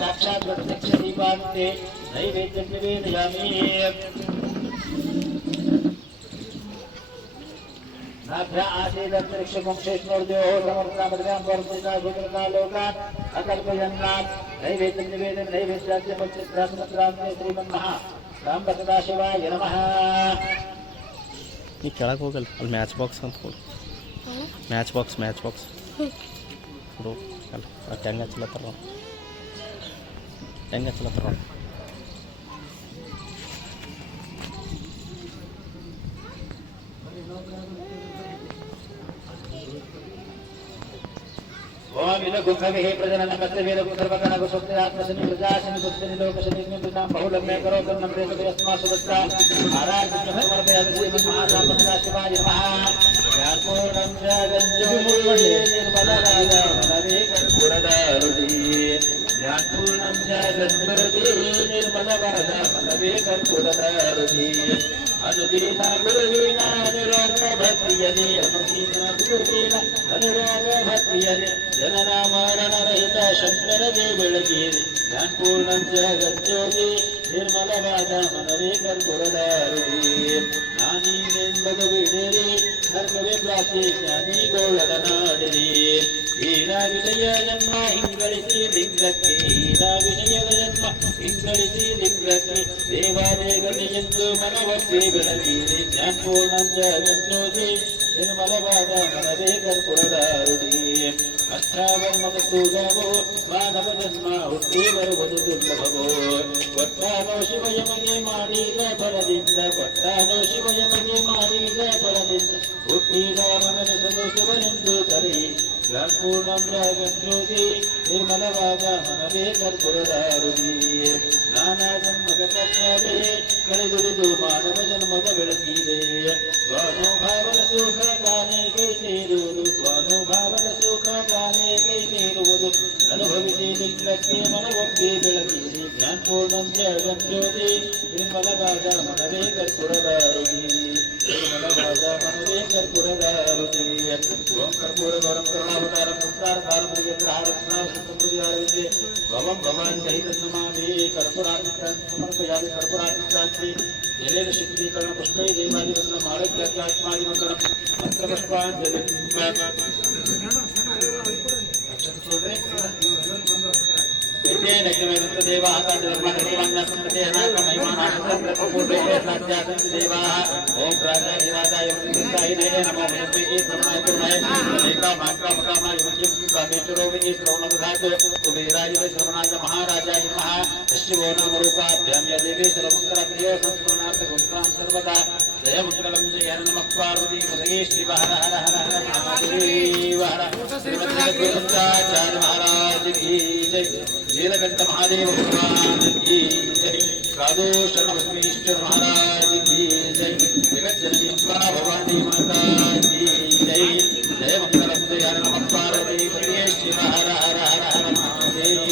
साक्षात् प्रत्यक्ष दीपान्ते नैवेद्यं निवेदयामि नाभ्या आसीदन्तरिक्षमुक्षेष्णोर्द्योः समर्पणामद्भ्यां वर्तिका भूतकालोकात् अकल्पयन्नात् नैवेद्यं निवेदं नैवेद्याद्यमुच्चित्रान्ते श्रीमन्महा राम सदाशिवाय नमः ಈ ಕೆಳಗೆ ಹೋಗಲ್ಲ ಅಲ್ಲಿ ಮ್ಯಾಚ್ ಬಾಕ್ಸ್ ಅಂತ ಕೊಡು ಮ್ಯಾಚ್ ಬಾಕ್ಸ್ ಅದು ಅಲ್ಲಿ ಹೆಂಗೆ ಹಚ್ಚಲತ್ತಾರ ओम गुंभे प्रजनन कर्तव्य सर्वगण गुसुप्ते आत्मशनि प्रजाशनि गुप्तनि लोकशनि निमित्तां बहुलम्य करोतु नम्रे अस्मा सुदत्ता आराधनं समर्पयामि श्रीमन्महाराज शिवाय नमः यापूर्णं जगज्जोति निर्मलराजा मनवे कर्पूरदारुति यापूर्णं जगज्जोति निर्मलराजा मनवे कर्पूरदारुति अनुदीना गुरुवीना अनुराग भक्तियदि अनुदीना गुरुवीना अनुराग भक्तियदि जनना मरण रहित शंकर गे बेळगिरि ज्ञानपूर्णं जगज्जोति निर्मलवाद मनवे कर्पूरदारुति नानीनेन्बगविडेरि नर्कवे प्राप्ति ज्ञानी गौळदनाडिरि हीरा विषय जन्म हिंಗಳಿಸಿ ಲಿಂಗಕ್ಕೆ हीरा विषय जन्म हिंಗಳಿಸಿ ಲಿಂಗಕ್ಕೆ ದೇವಾಲಯಗಳಿಗೆಂದು ಮನವಕ್ಕೆ ಬೆಳಗಿರಿ ಜ್ಞಾನಪೂರ್ಣಂ ಜಗಜ್ಜೋತಿ ನಿರ್ಮಲವಾದ मनवे कर्पूरदारुति ಅಷ್ಟಾವರ್ಣವಸ್ತುಗವೋ ಮಾನವ ಜನ್ಮ ಹುಟ್ಟಿ ಬರುವುದು ದುರ್ಲಭವೋ ಕೊಟ್ಟಾನೋ ಶಿವಯಮಗೆ ಮಾಡಿದ ಫಲದಿಂದ ಕೊಟ್ಟಾನೋ ಶಿವಯಮಗೆ ಮಾಡಿದ ಫಲದಿಂದ ಹುಟ್ಟಿದ ಮನನೆಸಲು ಶಿವನೆಂದು ಕರೆ ಜ್ಞಾನಪೂರ್ಣಂ ಜಗಜ್ಜೋತಿ ನಿರ್ಮಲವಾದ मनवे कर्पूरदारुति ನಾನಾ ಜನ್ಮದ ಕರ್ತವ್ಯವೇ ಕಳೆದುಳಿದು ಮಾನವ ಜನ್ಮದ ಬೆಳಕಿದೆ ಸ್ವಾನುಭಾವದ ಸುಖ ತಾನೇ ಕೈ ಸೇರುವುದು ಸ್ವಾನುಭಾವದ ಸುಖ ತಾನೇ ಕೈ ಸೇರುವುದು ಅನುಭವಿಸಿ ಲಿಂಗಕ್ಕೆ ಮನವೊಪ್ಪಿ ಬೆಳಕಿದೆ ಜ್ಞಾನಪೂರ್ಣಂ ಜಗಜ್ಜೋತಿ ನಿರ್ಮಲವಾದ मनवे कर्पूरदारुति निर्मलवाದ मनवे कर्पूरदारुति ಓಂ ಕರ್ಪೂರ ಗೌರಂ ಕರುಣಾವತಾರಂ ಸಂಸಾರಕಾರಂ ಭವಂ ಭವಾನ್ ಚೈತನ್ಯಮಾಮಿ कर्पूरार्पितान् समर्पयामि कर्पूरार्पितान्ति जलेन शीतलीकरण पुष्पै देवादिवन्दनम् आरोग्यात्मादिवन्दनं मंत्रपुष्पाञ्जलिं देवाः ओम राजाय नमो श्रवणाय महाराजाय नमः शिवो नम रूपाभ्यां या देवी सर्वमंगलप्रिय संस्मरणार्थं सर्वदा जय मंगलम जय नमः पार्वती पतये श्री हर हर हर हर महादेव हर श्रीमद्गुरुचार्य महाराज की जय नीलकंठ महादेव भगवान की जय साधु शरणबसवेश्वर महाराज की जय जगत जननी अम्बा भवानी माता की जय जय मंगलम जय नमः पार्वती पतये श्री हर हर हर हर महादेव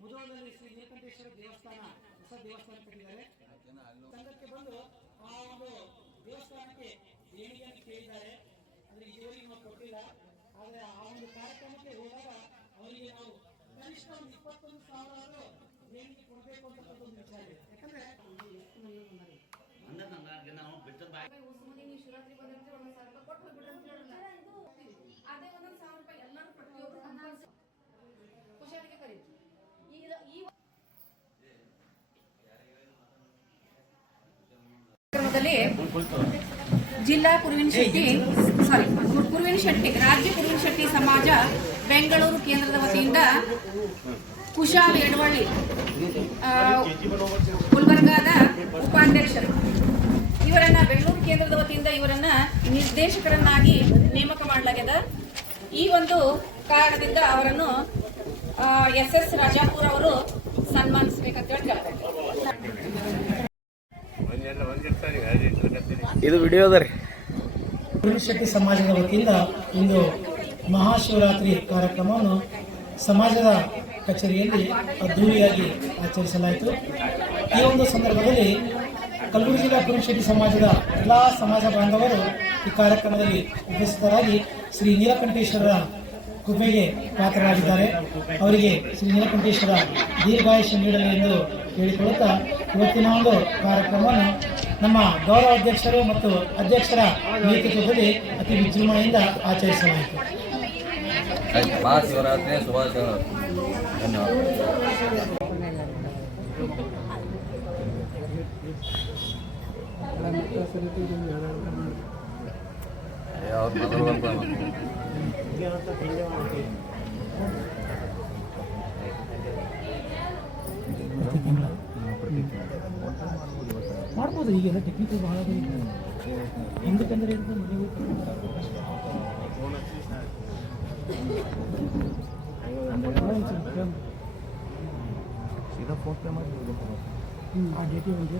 ಮುಧೋಳದಲ್ಲಿ ಶ್ರೀ ನೀಲಕಂಠೇಶ್ವರ ದೇವಸ್ಥಾನ ಹೊಸ ದೇವಸ್ಥಾನ ಕಟ್ಟಿದ್ದಾರೆ. ಸಂಘಕ್ಕೆ ಬಂದು ಆ ಒಂದು ದೇವಸ್ಥಾನಕ್ಕೆ ದೇಣಿಗೆಯನ್ನು ಕೇಳಿದ್ದಾರೆ. ಅಂದ್ರೆ ಇದುವರೆಗೆ ನಾವು ಕೊಟ್ಟಿಲ್ಲ. ಆದರೆ ಆ ಒಂದು ಕಾರ್ಯಕ್ರಮಕ್ಕೆ ಹೋದಾಗ ಅವರಿಗೆ ನಾವು ಕನಿಷ್ಠ ಒಂದು 21,000 ದೇಣಿಗೆ ಕೊಡಬೇಕು ಅಂತ ಒಂದು ವಿಚಾರ ಇದೆ. ಯಾಕಂದ್ರೆ ಶಿವರಾತ್ರಿ ಬಂದಿರ್ತೀವಿ 1,000 ರೂಪಾಯಿ ಕೊಟ್ಟು ಹೋಗ್ಬಿಡ್ರಿ ಅಂತ ಹೇಳಿಲ್ಲ. ಅದೇ 1,000 ರೂಪಾಯಿ ಎಲ್ಲರೂ ಪ್ರತಿಯೊಬ್ಬರು ಖುಷಿಯಾಗಿ ಕರೀತೀವಿ. ಜಿಲ್ಲಾ ಕುರುವಿನ ಶೆಟ್ಟಿ ರಾಜ್ಯ ಕುರುವಿನ ಶೆಟ್ಟಿ ಸಮಾಜ ಬೆಂಗಳೂರು ಕೇಂದ್ರದ ವತಿಯಿಂದ ಕುಶಾಲ್ ಯಡವಳ್ಳಿ ಗುಲ್ಬರ್ಗಾದ ಉಪಾಧ್ಯಕ್ಷರು ಇವರನ್ನ ಬೆಂಗಳೂರು ಕೇಂದ್ರದ ವತಿಯಿಂದ ಇವರನ್ನ ನಿರ್ದೇಶಕರನ್ನಾಗಿ ನೇಮಕ ಮಾಡಲಾಗಿದೆ. ಈ ಒಂದು ಕಾರಣದಿಂದ ಅವರನ್ನು SS ರಾಜಾಪುರ ಅವರು ಸನ್ಮಾನಿಸಬೇಕಂತ ಹೇಳ್ತಾರೆ. ಇದು ವಿಡಿಯೋ ಅದ ರೀ. ಶಕ್ತಿ ಸಮಾಜದ ವತಿಯಿಂದ ಇಂದು ಮಹಾಶಿವರಾತ್ರಿ ಕಾರ್ಯಕ್ರಮವನ್ನು ಸಮಾಜದ ಕಚೇರಿಯಲ್ಲಿ ಅದ್ದೂರಿಯಾಗಿ ಆಚರಿಸಲಾಯಿತು. ಈ ಒಂದು ಸಂದರ್ಭದಲ್ಲಿ ಕಲಬುರಗಿ ಜಿಲ್ಲಾ ಕುರುಶೆಟ್ಟಿ ಸಮಾಜದ ಎಲ್ಲ ಸಮಾಜ ಬಾಂಧವರು ಈ ಕಾರ್ಯಕ್ರಮದಲ್ಲಿ ಉಪಸ್ಥಿತರಾಗಿ ಶ್ರೀ ನೀಲಕಂಠೇಶ್ವರರ ಕೃಪೆಗೆ ಪಾತ್ರರಾಗಿದ್ದಾರೆ. ಅವರಿಗೆ ಶ್ರೀ ನೀಲಕಂಠೇಶ್ವರ ದೀರ್ಘಾಯುಷ್ಯ ನೀಡಲಿ ಎಂದು ಹೇಳಿಕೊಳ್ಳುತ್ತಾ ಇವತ್ತಿನ ಒಂದು ಕಾರ್ಯಕ್ರಮವನ್ನು ನಮ್ಮ ಗೌರವ ಅಧ್ಯಕ್ಷರು ಮತ್ತು ಅಧ್ಯಕ್ಷರ ನೇತೃತ್ವದಲ್ಲಿ ಅತಿ ವಿಜೃಂಭಣೆಯಿಂದ ಆಚರಿಸಲಾಯಿತು. ಮಹಾಶಿವರಾತ್ರಿ ಶುಭಾಶಯಗಳು. ಧನ್ಯವಾದ. ಯಾವ್ದು ಮೊದಲು ಮಾಡ್ಬೋದು. ಈಗೆಲ್ಲ ಟೆಕ್ನಿಕಲ್ ಬಹಳ ಹಿಂದಕ್ಕಂದ್ರೆ ಸೀದಾ ಫೋನ್ ಪೇ ಮಾಡಿ ಆ ಡೇಟಿ ಒಂದು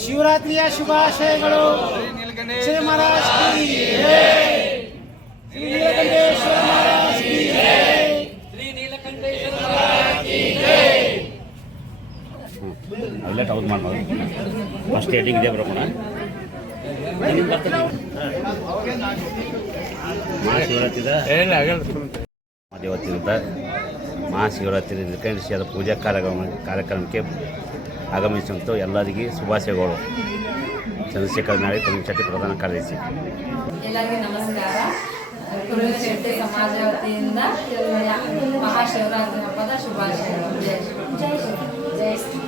ಶಿವರಾತ್ರಿಯ ಶುಭಾಶಯಗಳು. ಶ್ರೀ ಮಹಾರಾಜ್ ಕಿ ಜೈ. ಶ್ರೀ ನೀಲಕಂಠೇಶ್ವರ ಮಹಾರಾಜ್ ಕಿ ಜೈ. ಶ್ರೀ ನೀಲಕಂಠೇಶ್ವರ ಮಹಾರಾಜ್ ಕಿ ಜೈ. ಅಲ್ಲೇ ಟೌಸ್ ಮಾಡ್ಬೋದು. ಫಸ್ಟ್ ಏಟಿಂಗ್ ಇದೆ ಬರೋಣ. ಮಹಾಶಿವರಾತ್ರಿದ ದೇವತ್ತಿನಿಂದ ಮಹಾಶಿವರಾತ್ರಿ ನೀಲಕಂಠೇಶ್ವರ ಪೂಜಾ ಕಾರ್ಯಕ್ರಮಕ್ಕೆ ಆಗಮಿಸುವಂಥ ಎಲ್ಲರಿಗೆ ಶುಭಾಶಯಗಳು. ಚಂದ್ರಶೇಖರ್ ನಾಳೆ ಕುರುಶೆಟ್ಟಿ ಪ್ರಧಾನ ಕಾರ್ಯದರ್ಶಿ. ಎಲ್ಲರಿಗೂ ನಮಸ್ಕಾರ. ಕುರುಶೆಟ್ಟಿ ಸಮಾಜ ವತಿಯಿಂದ ಮಹಾಶಿವರಾತ್ರಿ ಹಬ್ಬದ ಶುಭಾಶಯಗಳು. ಜೈ ಶ್ರೀ.